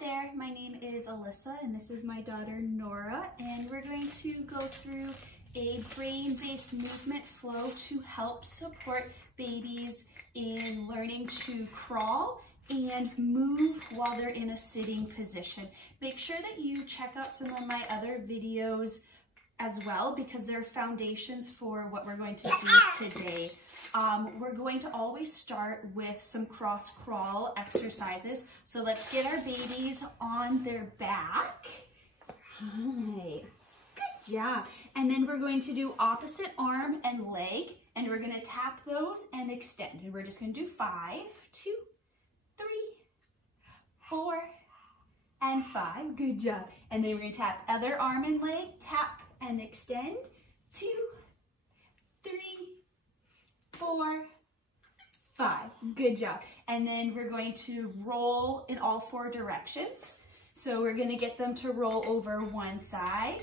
there, my name is Alyssa and this is my daughter Nora, and we're going to go through a brain-based movement flow to help support babies in learning to crawl and move while they're in a sitting position. Make sure that you check out some of my other videos as well, because they're foundations for what we're going to do today. We're going to always start with some cross crawl exercises. So let's get our babies on their back. Hi, good job. And then we're going to do opposite arm and leg, and we're going to tap those and extend. And we're just going to do 5, 2, 3, 4, and 5. Good job. And then we're going to tap other arm and leg, tap and extend. 2, 3, 4, 5. Good job. And then we're going to roll in all 4 directions. So we're going to get them to roll over one side.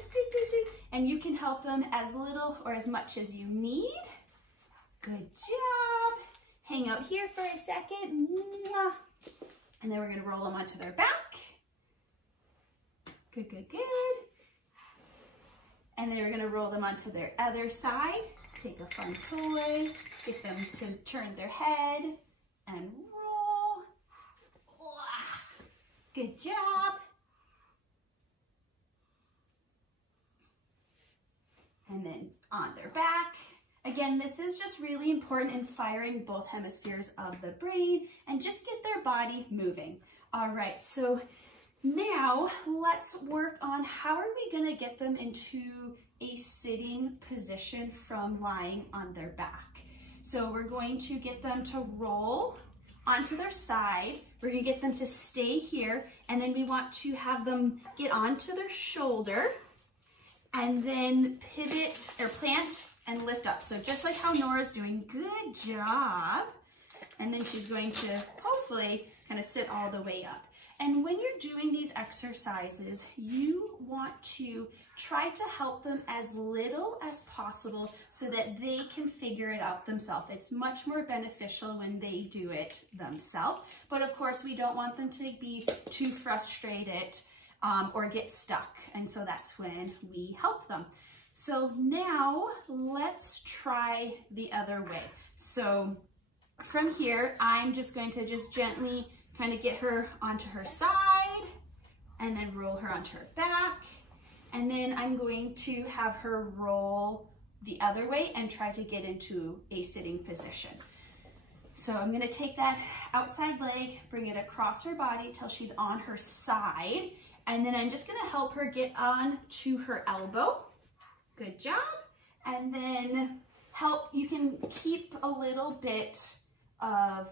And you can help them as little or as much as you need. Good job. Hang out here for a second. And then we're going to roll them onto their back. Good, good, good. And then we're going to roll them onto their other side. Take a fun toy, get them to turn their head and roll. Good job. And then on their back. Again, this is just really important in firing both hemispheres of the brain and just get their body moving. All right, so now let's work on how are we going to get them into a sitting position from lying on their back. So we're going to get them to roll onto their side. We're going to get them to stay here, and then we want to have them get onto their shoulder and then pivot or plant and lift up. So just like how Nora's doing, good job. And then she's going to hopefully kind of sit all the way up. And when you're doing these exercises, you want to try to help them as little as possible so that they can figure it out themselves. It's much more beneficial when they do it themselves. But of course, we don't want them to be too frustrated or get stuck. And so that's when we help them. So now let's try the other way. So from here, I'm just going to gently kind of get her onto her side and then roll her onto her back. And then I'm going to have her roll the other way and try to get into a sitting position. So I'm going to take that outside leg, bring it across her body till she's on her side. And then I'm just going to help her get on to her elbow. Good job. And then you can keep a little bit of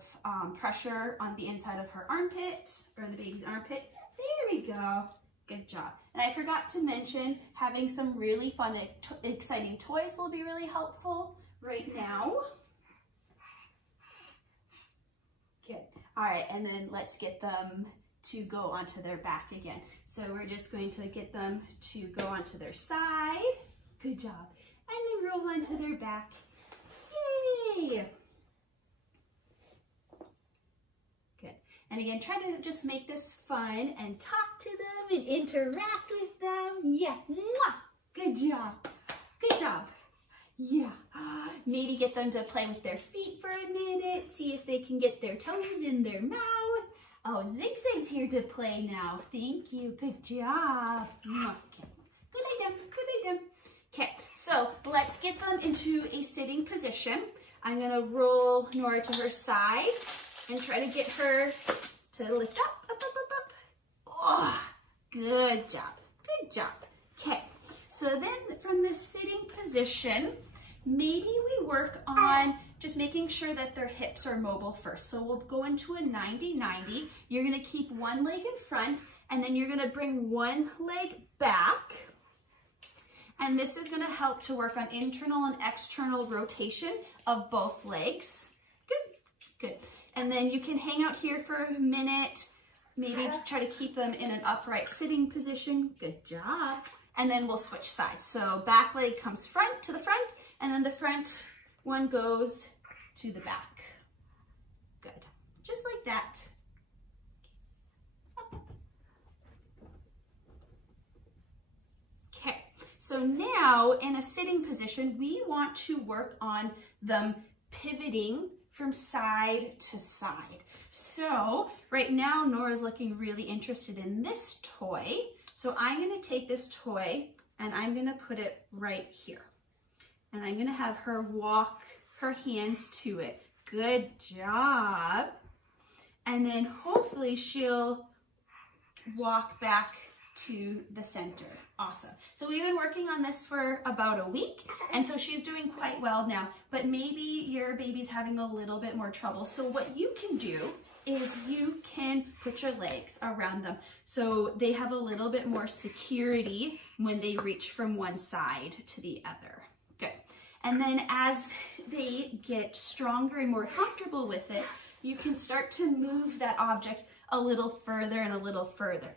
pressure on the inside of her armpit, or the baby's armpit. There we go. Good job. And I forgot to mention, having some really fun, exciting toys will be really helpful right now. Good. All right, and then let's get them to go onto their back again. So we're just going to get them to go onto their side. Good job. And then roll onto their back. Yay! And again, try to just make this fun and talk to them and interact with them. Yeah, good job, good job. Yeah, maybe get them to play with their feet for a minute, see if they can get their toes in their mouth. Oh, Zig Zag's here to play now. Thank you, good job. Okay, good idea. Okay, so let's get them into a sitting position. I'm gonna roll Nora to her side and try to get her to lift up. Oh, good job, good job. Okay, so then from the sitting position, maybe we work on just making sure that their hips are mobile first. So we'll go into a 90-90. You're gonna keep one leg in front, and then you're gonna bring one leg back. And this is gonna help to work on internal and external rotation of both legs. Good, good. And then you can hang out here for a minute, maybe to try to keep them in an upright sitting position. Good job. And then we'll switch sides. So back leg comes to the front, and then the front one goes to the back. Good. Just like that. So now in a sitting position, we want to work on them pivoting from side to side. So right now, Nora's looking really interested in this toy. So I'm gonna take this toy and I'm gonna put it right here. And I'm gonna have her walk her hands to it. Good job. And then hopefully she'll walk back to the center. Awesome. So we've been working on this for about a week, and so she's doing quite well now, but maybe your baby's having a little bit more trouble. So what you can do is you can put your legs around them so they have a little bit more security when they reach from one side to the other. Good. And then as they get stronger and more comfortable with this, you can start to move that object a little further and a little further.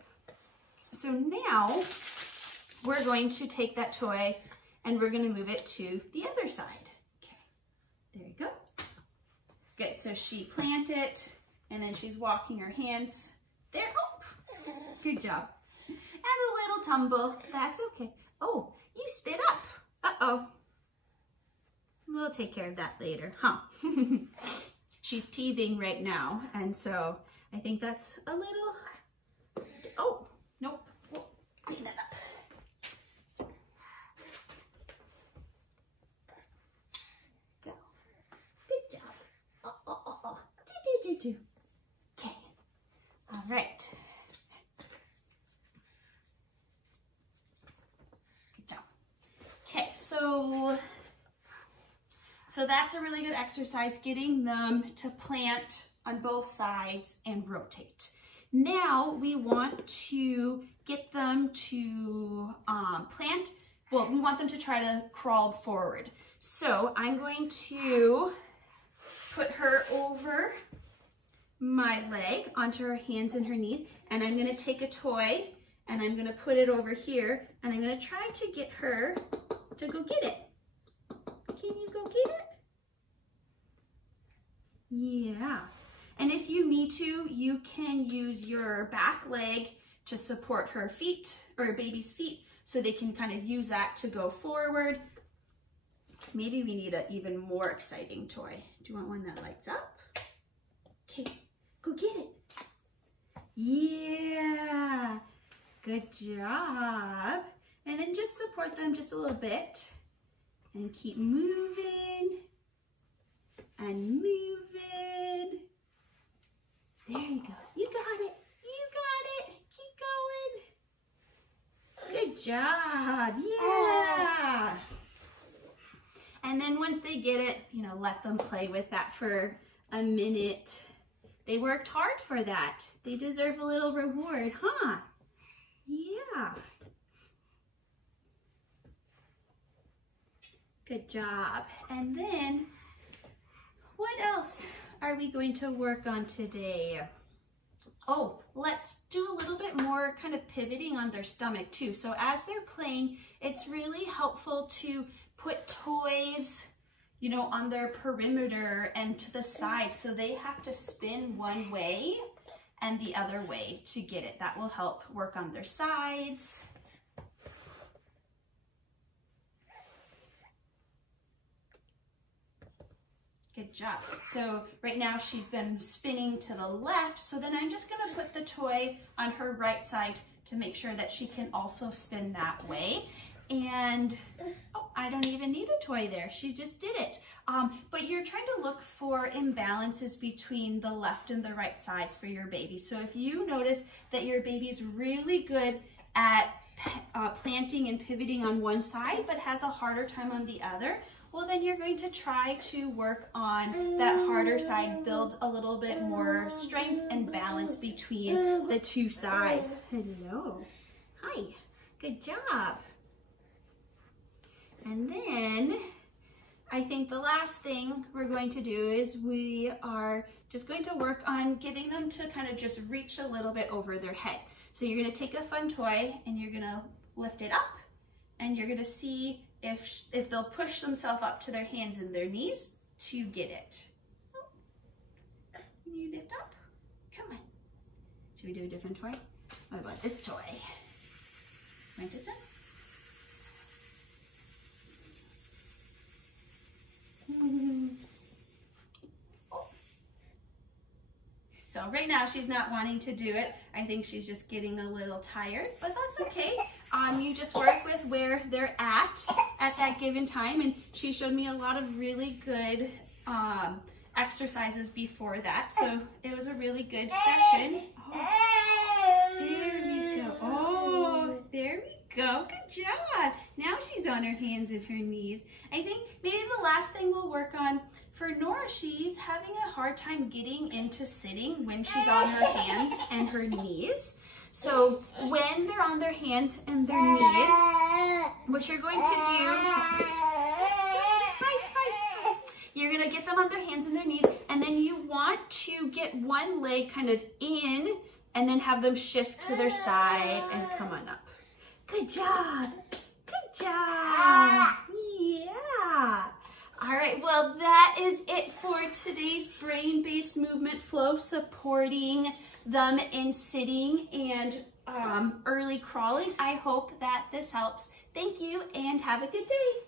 So now we're going to take that toy and we're going to move it to the other side. Okay, there you go. Good, so she planted it and then she's walking her hands there. Oh, good job. And a little tumble, that's okay. Oh, you spit up. Uh-oh. We'll take care of that later, huh? She's teething right now, and so I think that's a little, oh, nope, we'll clean that up. Go. Good job. Oh. Do. Okay. All right. Good job. Okay, so that's a really good exercise, getting them to plant on both sides and rotate. Now we want to get them to plant, well, we want them to try to crawl forward. So I'm going to put her over my leg onto her hands and her knees, and I'm gonna take a toy and I'm gonna put it over here, and I'm gonna try to get her to go get it. Can you go get it? Yeah. And if you need to, you can use your back leg to support her feet or your baby's feet so they can kind of use that to go forward. Maybe we need an even more exciting toy. Do you want one that lights up? Okay, go get it. Yeah, good job. And then just support them just a little bit and keep moving and moving. There you go. You got it. You got it. Keep going. Good job. Yeah. And then once they get it, you know, let them play with that for a minute. They worked hard for that. They deserve a little reward, huh? Yeah. Good job. And then what else are we going to work on today? Oh, let's do a little bit more kind of pivoting on their stomach too. So as they're playing, it's really helpful to put toys, you know, on their perimeter and to the side, so they have to spin one way and the other way to get it. That will help work on their sides. Good job. So right now she's been spinning to the left, so then I'm just gonna put the toy on her right side to make sure that she can also spin that way. And oh, I don't even need a toy there. She just did it. But you're trying to look for imbalances between the left and the right sides for your baby. So if you notice that your baby's really good at planting and pivoting on one side, but has a harder time on the other, well, then you're going to try to work on that harder side, build a little bit more strength and balance between the two sides. Hello. Hi. Good job. And then I think the last thing we're going to do is we are just going to work on getting them to kind of just reach a little bit over their head. So you're going to take a fun toy and you're going to lift it up, and you're going to see if they'll push themselves up to their hands and their knees to get it. Oh, you lift up. Come on. Should we do a different toy? What about this toy? Want this one? So right now she's not wanting to do it. I think she's just getting a little tired, but that's okay. You just work with where they're at that given time, and she showed me a lot of really good exercises before that, so it was a really good session. Oh, there we go. Oh, there we go. Good job. Now she's on her hands and her knees. I think maybe the last thing we'll work on for Nora, she's having a hard time getting into sitting when she's on her hands and her knees. So when they're on their hands and their knees, what you're going to do, you're going to get them on their hands and their knees, and then you want to get one leg kind of in and then have them shift to their side and come on up. Good job. Good job. Yeah. All right, well, that is it for today's brain-based movement flow, supporting them in sitting and early crawling. I hope that this helps. Thank you and have a good day.